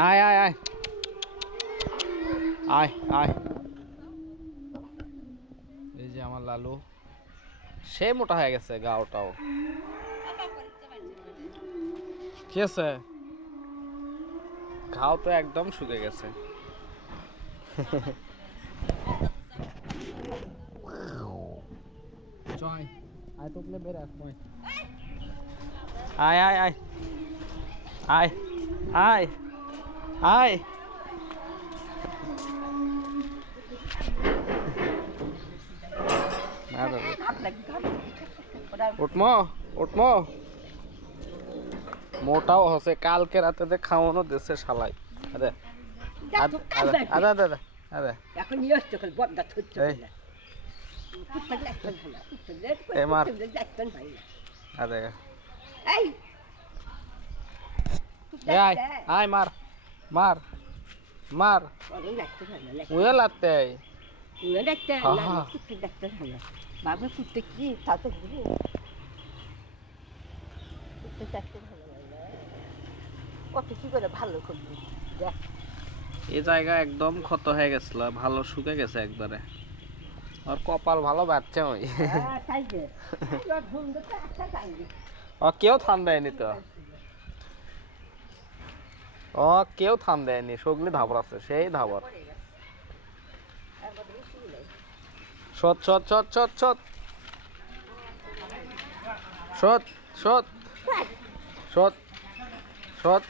আয় আয় আয় আয় আয় এই যে আমার লালু সে মোটা হয়ে গেছে গাওটাও কি আছে ঘাও তো একদম শুকে গেছে চয় আয় তোকলে বের আস মই আয় আয় আয় আয় আয় আয় উঠমো উঠমো মোটাও হচ্ছে কালকে রাতে খাওয়ানো দেশে শালাই আরে আরে আরে আরে আরে এখন নিয়ে আসতে কল বড় দাঁত হচ্ছে এমার আরে এই আয় আয় মার মার মার উয়ে লাগতে বাবা কুত্তে কি তাতে কত কি করে ভালো করবি দেখ এই জায়গা একদম ক্ষত হয়ে গেছিল ভালো শুকে গেছে একবারে আর কপাল ভালো বাচ্চা ওই ও কেউ থাম দেয়নি তো ও কেউ থাম দেয়নি সগলি ধাবর আছে সেই ধাবর সত সত সত সত সত সত সত সত সত